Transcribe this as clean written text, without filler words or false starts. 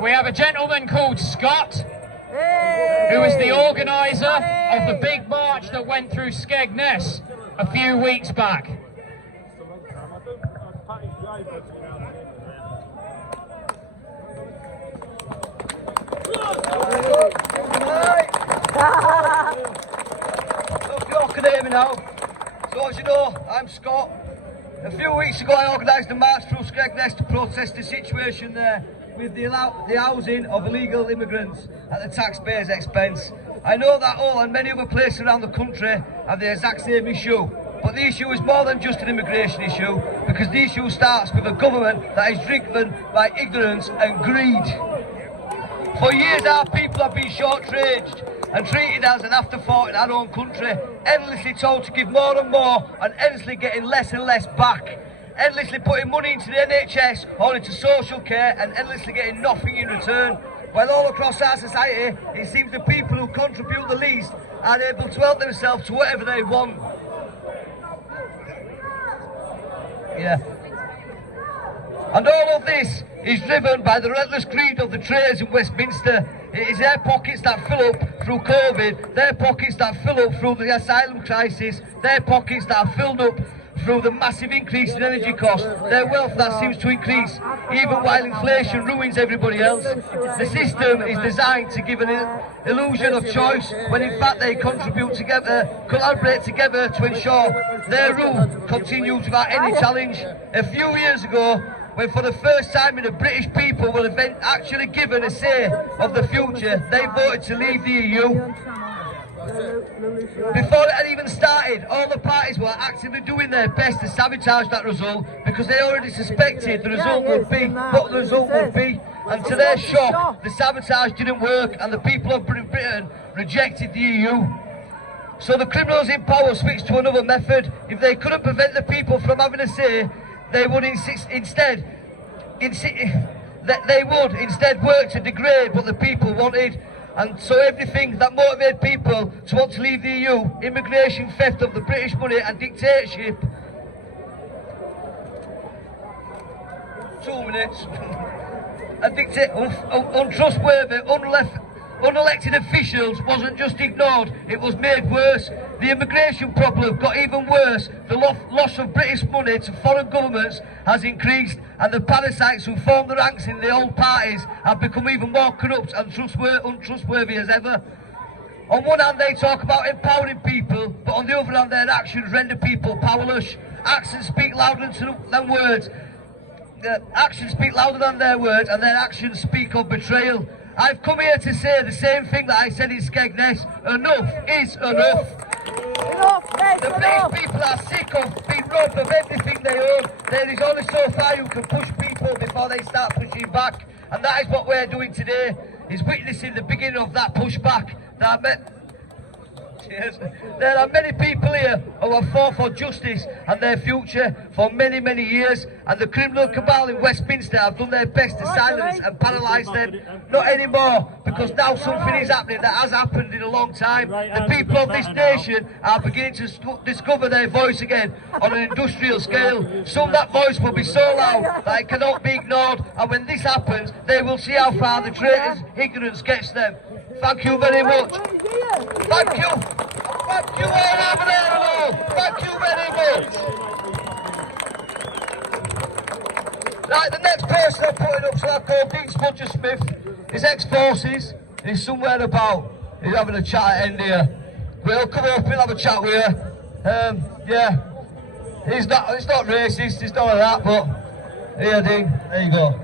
We have a gentleman called Scot, who was the organiser of the big march that went through Skegness a few weeks back. Now. So as you know, I'm Scot. A few weeks ago I organised a march through Skegness to protest the situation there with the housing of illegal immigrants at the taxpayers' expense. I know that Hull and many other places around the country have the exact same issue, but the issue is more than just an immigration issue, because the issue starts with a government that is driven by ignorance and greed. For years our people have been shortchanged and treated as an afterthought in our own country, endlessly told to give more and more and endlessly getting less and less back, endlessly putting money into the NHS or into social care and endlessly getting nothing in return. While all across our society, it seems the people who contribute the least are able to help themselves to whatever they want. Yeah. And all of this is driven by the relentless greed of the traders in Westminster. It is their pockets that fill up through COVID, their pockets that fill up through the asylum crisis, their pockets that are filled up through the massive increase in energy costs, their wealth that seems to increase even while inflation ruins everybody else. The system is designed to give an illusion of choice when in fact they contribute together, collaborate together to ensure their rule continues without any challenge. A few years ago, when for the first time in the British people were actually given a say of the future, they voted to leave the EU. Before it had even started, all the parties were actively doing their best to sabotage that result, because they already suspected the result would be what the result would be. And to their shock, the sabotage didn't work and the people of Britain rejected the EU. So the criminals in power switched to another method. If they couldn't prevent the people from having a say, they would instead work to degrade what the people wanted. And so everything that motivated people to want to leave the EU, immigration, theft of the British money and dictatorship. 2 minutes. And untrustworthy, unelected officials wasn't just ignored, it was made worse. The immigration problem got even worse. The loss of British money to foreign governments has increased, and the parasites who form the ranks in the old parties have become even more corrupt and untrustworthy as ever. On one hand they talk about empowering people, but on the other hand their actions render people powerless. Actions speak louder than words. Actions speak louder than their words, and their actions speak of betrayal. I've come here to say the same thing that I said in Skegness. Enough is enough. The British people are sick of being robbed of everything they own. There is only so far you can push people before they start pushing back. And that is what we're doing today, is witnessing the beginning of that pushback. There are many people here who have fought for justice and their future for many, many years, and the criminal cabal in Westminster have done their best to silence and paralyse them. Not anymore, because now something is happening that has happened in a long time. The people of this nation are beginning to discover their voice again on an industrial scale. Soon that voice will be so loud that it cannot be ignored, and when this happens, they will see how far the traitors' ignorance gets them. Thank you very much. Thank you. Thank you all over there and all. Thank you very much. Right, the next person I'm putting up, so I've called Dean Spudger Smith. He's ex-forces. He's somewhere about. He's having a chat at end here. We'll come up, we'll have a chat with you. Yeah. He's not racist, he's none of that, but here, Dean, there you go.